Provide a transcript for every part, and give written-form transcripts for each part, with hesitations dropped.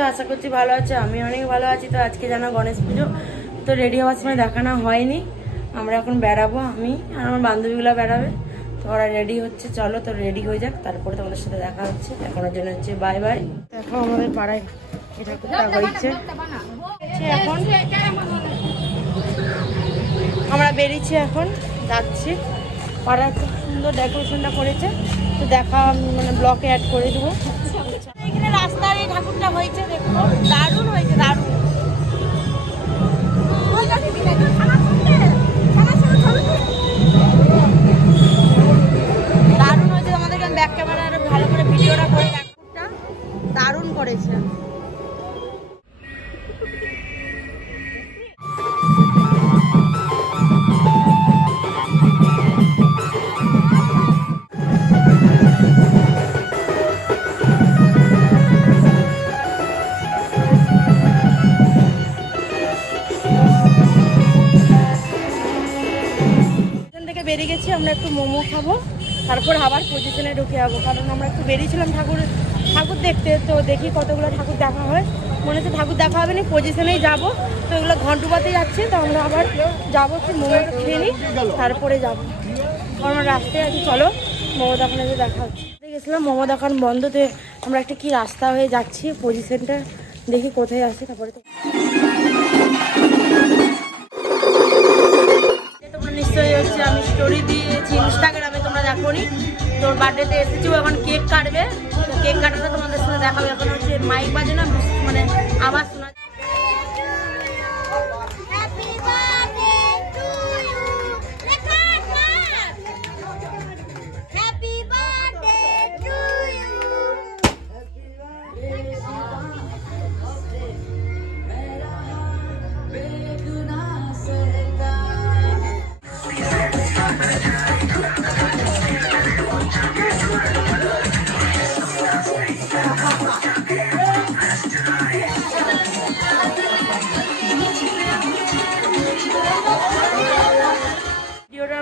আছো? আশা করছি ভালো আছো, আমি অনেক ভালো আছি। তো আজকে জানো গণেশ পুজো, তো রেডি হওয়ার সময় দেখানো হয়নি। আমরা এখন বেড়াবো, আমি আর আমার বান্ধবীগুলো বেড়াবে। তো ওরা রেডি হচ্ছে, চলো তো রেডি হয়ে যাক, তারপরে তোমাদের সাথে দেখা হচ্ছে। এখনের জন্য হচ্ছে বাই বাই। দেখো আমাদের পাড়ায় এই ঠাকুরটা হয়েছে। এখন আমরা বেরিয়েছি, এখন যাচ্ছি। পাড়ায় খুব সুন্দর ডেকোরেশনটা করেছে, তো দেখা মানে ব্লকে অ্যাড করে দেবো। এখানে রাস্তার এই ঠাকুরটা হয়েছে, দেখো দারুণ হয়েছে, দারুণ। দারুণ হয়েছে, আমাদেরকে ব্যাক ক্যামেরা আরো ভালো করে ভিডিওটা করে ঠাকুরটা দারুণ করেছে। বেরিয়ে গেছি, আমরা একটু মোমো খাবো, তারপর আবার পজিশনে ঢুকে যাবো। কারণ আমরা একটু বেরিয়েছিলাম ঠাকুর দেখতে, তো দেখি কতগুলো ঠাকুর দেখা হয়। মনে হচ্ছে ঠাকুর দেখা হবে না, পজিশনেই যাবো। তো এগুলো ঘন্টুপাতে যাচ্ছে, তো আমরা আবার যাবো, একটু মোমোটা খেয়ে নিই, তারপরে যাবো। আমরা রাস্তায় আছি, চলো মোমো দোকানে যে দেখা হচ্ছে। গেছিলাম মোমো দোকান বন্ধতে, আমরা একটা কি রাস্তা হয়ে যাচ্ছি, পজিশনটা দেখি কোথায় আসি, তারপরে তো নিশ্চয়ই হচ্ছে আমি স্টোরি দিয়েছি ইনস্টাগ্রামে, তোমরা দেখো নি। তোর বার্থডেতে এসেছি, এখন কেক কাটবে, তো কেক কাটাটা তোমাদের সাথে দেখাবে। এখন হচ্ছে মাইক বাজে না, মানে আওয়াজ শোনা।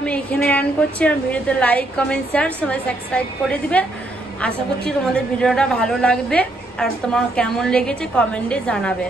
আমি এখানে এন্ড করছি। আর ভিডিওতে লাইক কমেন্ট শেয়ার সবাই সাবস্ক্রাইব করে দিবে। আশা করছি তোমাদের ভিডিওটা ভালো লাগবে, আর তোমার কেমন লেগেছে কমেন্টে জানাবে।